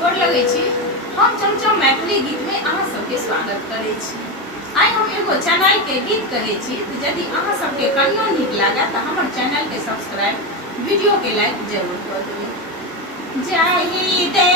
गोर लगै छी। हम चमचम मैथिली गीत में अहाँ सबके स्वागत करै छी। आइ हम एगो चैनल के गीत कहै छी, यदि अहाँ सबके कहियो नीक लागे तो हमर चैनल के सब्सक्राइब, वीडियो के लाइक जरूर कर देबै। जाहि दे